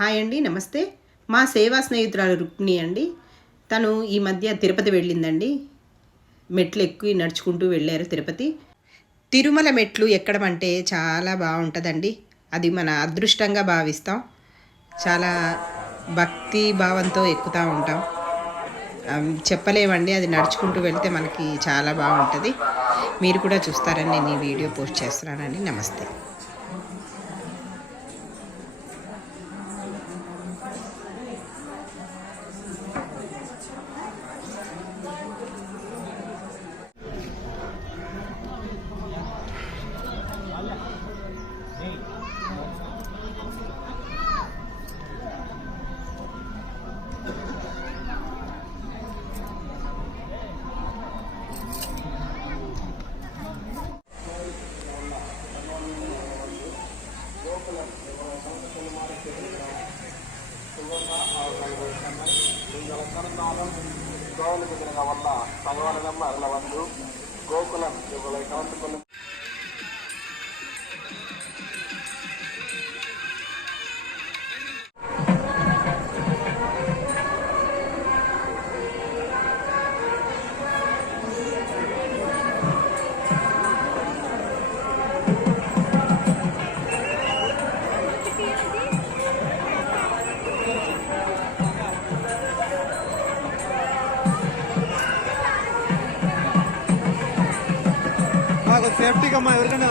Hi అండి నమస్తే. మా సేవా స్నేహితురాలు రుక్మిణి అండి. తను ఈ మధ్య తిరుపతి వెళ్ళిందండి. మెట్లు ఎక్కువ నడుచుకుంటూ వెళ్ళారు తిరుపతి. తిరుమల మెట్లు ఎక్కడం అంటే చాలా బాగుంటుందండి. అది మన అదృష్టంగా భావిస్తాం. చాలా భక్తి భావంతో ఎక్కుతూ ఉంటాం. చెప్పలేమండి అది నడుచుకుంటూ వెళ్తే మనకి చాలా బాగుంటుంది. మీరు కూడా చూస్తారని నేను ఈ వీడియో పోస్ట్ చేస్తున్నానండి. నమస్తే. గోవులకు తిరగ వల్ల పగవలనమ్మ అరల వందు గోకులం ఇవ్వలై కవంతుకులం சேஃப்டிக்கம்மா இருக்கேன்னு